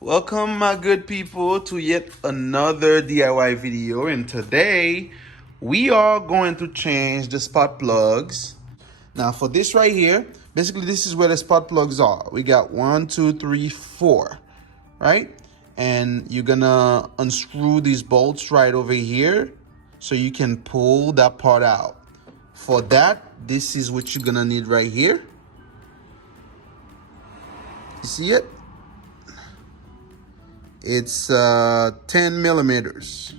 Welcome, my good people, to yet another DIY video. And today we are going to change the spark plugs. Now for this right here, basically this is where the spark plugs are. We got 1, 2, 3, 4, right? And you're gonna unscrew these bolts right over here so you can pull that part out. For that, this is what you're gonna need right here. You see it? It's 10 millimeters.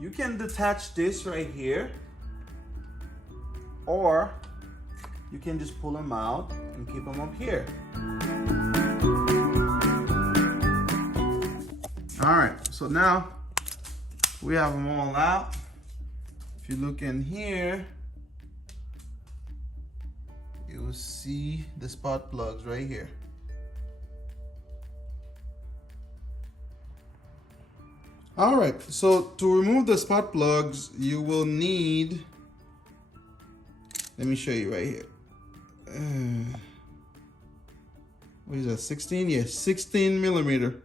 You can detach this right here, or you can just pull them out and keep them up here. All right, so now we have them all out. If you look in here, you will see the spark plugs right here. All right, so to remove the spark plugs, you will need, let me show you right here. What is that, 16? Yes, 16 millimeter.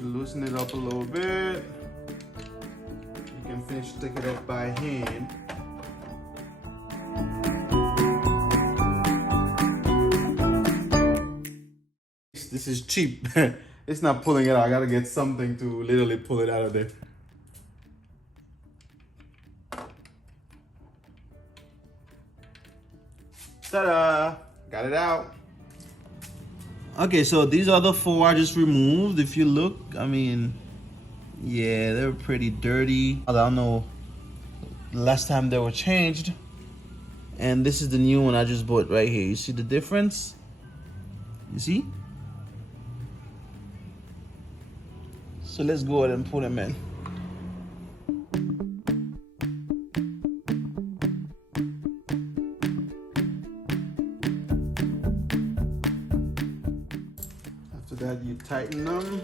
Loosen it up a little bit. You can finish sticking it by hand. This is cheap. It's not pulling it out. I gotta get something to literally pull it out of there. Ta-da! Got it out. Okay, so these are the 4 I just removed. If you look, I mean, yeah, they're pretty dirty. I don't know last time they were changed. And this is the new one I just bought right here. You see the difference? You see? So let's go ahead and put them in. After that, you tighten them.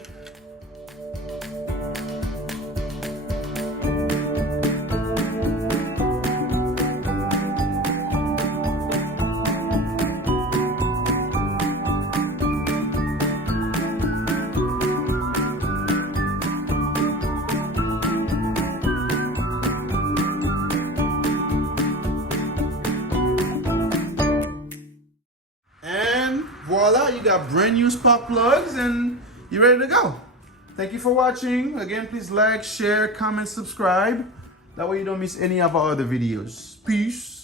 Voila, you got brand new spark plugs and you're ready to go. Thank you for watching. Again, please like, share, comment, subscribe. That way you don't miss any of our other videos. Peace.